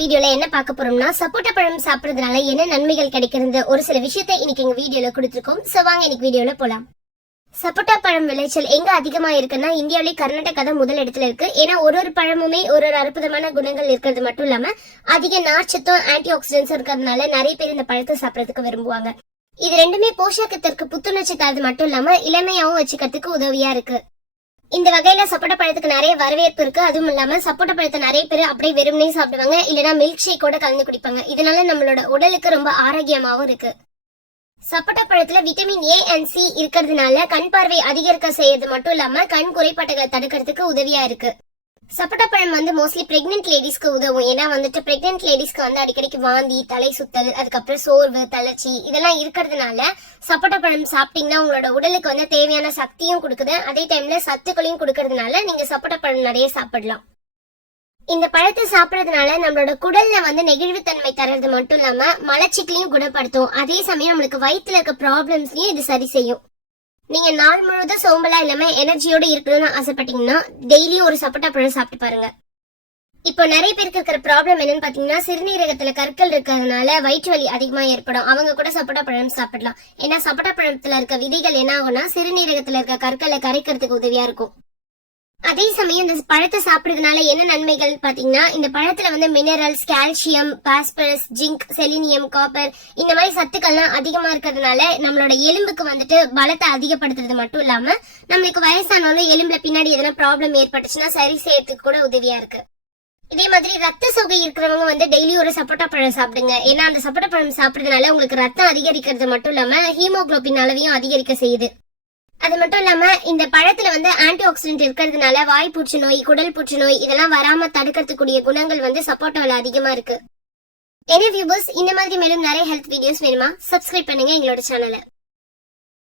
வீடியோல என்ன பார்க்க போறோம்னா சப்போட்டா பழம் சாப்பிடுறதுனால என்ன நன்மைகள் கிடைக்கிறது? ஒரு சில விஷயத்தை இன்னைக்கு எங்க வீடியோல கொடுத்துருக்கோம். சோ வாங்க இன்னைக்கு வீடியோல போலாம். சப்போட்டா பழம் விளைச்சல் எங்க அதிகமா இருக்குன்னா இந்தியாவிலேயே கர்நாடகா தான் முதல் இடத்துல இருக்கு. ஏன்னா ஒரு ஒரு பழமுமே ஒரு ஒரு அற்புதமான குணங்கள் இருக்கிறது மட்டும் இல்லாம அதிக நார்ச்சத்தும் ஆன்டி ஆக்சிடென்ட்ஸும் இருக்கிறதுனால நிறைய பேர் இந்த பழத்தை சாப்பிடறதுக்கு விரும்புவாங்க. இது ரெண்டுமே போஷாக்கத்திற்கு புத்துணர்ச்சி தரது மட்டும் இல்லாம இளமையாவும் வச்சுக்கிறதுக்கு உதவியா இருக்கு. இந்த வகையில சப்போட்டா பழத்துக்கு நிறைய வரவேற்பு இருக்கு. அதுவும் இல்லாம சப்போட்டா பழத்தை நிறைய பேர் அப்படியே வெறுமனே சாப்பிடுவாங்க. இல்லனா மில்க் ஷேக் கூட கலந்து குடிப்பாங்க. இதனால நம்மளோட உடலுக்கு ரொம்ப ஆரோக்கியமாவும் இருக்கு. சப்போட்டா பழத்துல விட்டமின் ஏ அண்ட் சி இருக்கிறதுனால கண் பார்வை அதிகரிக்க செய்யறது மட்டும் இல்லாம கண் குறைபாடுகளை தடுக்கிறதுக்கு உதவியா இருக்கு. சப்போட்டா பழம் வந்து மோஸ்ட்லி பிரெக்னென்ட் லேடிஸ்க்கு உதவும். ஏன்னா வந்துட்டு பிரெக்னென்ட் லேடிஸ்க்கு வந்து அடிக்கடிக்கு வாந்தி தலை சுத்தல் அதுக்கப்புறம் சோர்வு தளர்ச்சி இதெல்லாம் இருக்கிறதுனால சப்போட்டா பழம் சாப்பிட்டீங்கன்னா உங்களோட உடலுக்கு வந்து தேவையான சக்தியும் கொடுக்குது. அதே டைம்ல சத்துக்களையும் கொடுக்கறதுனால நீங்க சப்போட்டா பழம் நிறைய சாப்பிடலாம். இந்த பழத்தை சாப்பிட்றதுனால நம்மளோட குடல்ல வந்து நெகிழ்வுத்தன்மை தர்றது மட்டும் இல்லாம மலச்சிக்கலையும் குணப்படுத்தும். அதே சமயம் நம்மளுக்கு வயிற்றுல இருக்க ப்ராப்ளம்ஸ்லயும் இது சரி செய்யும். நீங்க நாள் முழுவதும் சோம்பலா இல்லாம எனர்ஜியோட இருக்கணும்னு ஆசைப்பட்டீங்கன்னா டெய்லியும் ஒரு சப்போட்டா பழம் சாப்பிட்டு பாருங்க. இப்போ நிறைய பேருக்கு இருக்கிற ப்ராப்ளம் என்னன்னு பாத்தீங்கன்னா சிறுநீரகத்துல கற்கள் இருக்கிறதுனால வயிற்று வலி அதிகமா ஏற்படும். அவங்க கூட சப்போட்டா பழம் சாப்பிடலாம். ஏன்னா சப்போட்டா பழத்துல இருக்க விதைகள் என்ன ஆகும்னா சிறுநீரகத்துல இருக்க கற்களை கரைக்கிறதுக்கு உதவியா இருக்கும். அதே சமயம் இந்த பழத்தை சாப்பிடுறதுனால என்ன நன்மைகள் பாத்தீங்கன்னா இந்த பழத்துல வந்து minerals calcium phosphorus zinc selenium copper இந்த மாதிரி சத்துக்கள்லாம் அதிகமா இருக்கிறதுனால நம்மளோட எலும்புக்கு வந்துட்டு பலத்தை அதிகப்படுத்துறது மட்டும் இல்லாம நம்மளுக்கு வயசானாலும் எலும்புல பின்னாடி எதனா ப்ராப்ளம் ஏற்பட்டுச்சுன்னா சரி செய்யறதுக்கு கூட உதவியா இருக்கு. இதே மாதிரி ரத்த சோகை இருக்கிறவங்க வந்து டெய்லி ஒரு சப்போட்டா பழம் சாப்பிடுங்க. ஏன்னா அந்த சப்போட்டா பழம் சாப்பிடுறதுனால உங்களுக்கு ரத்தம் அதிகரிக்கிறது மட்டும் இல்லாம ஹீமோகுளோபின் அளவையும் அதிகரிக்க செய்யுது. அது மட்டும் இல்லாம இந்த பழத்துல வந்து ஆன்டி ஆக்சிடென்ட் இருக்கிறதுனால வாய் புற்றுநோய் குடல் புற்றுநோய் இதெல்லாம் வராம தடுக்கிறதுக்கூடிய குணங்கள் வந்து சப்போட்டாவில் அதிகமா இருக்கு. எனி வியூபர்ஸ் இந்த மாதிரி மேலும் நிறைய ஹெல்த் வீடியோஸ் வேணுமா? சப்ஸ்கிரைப் பண்ணுங்க எங்களோட சேனலை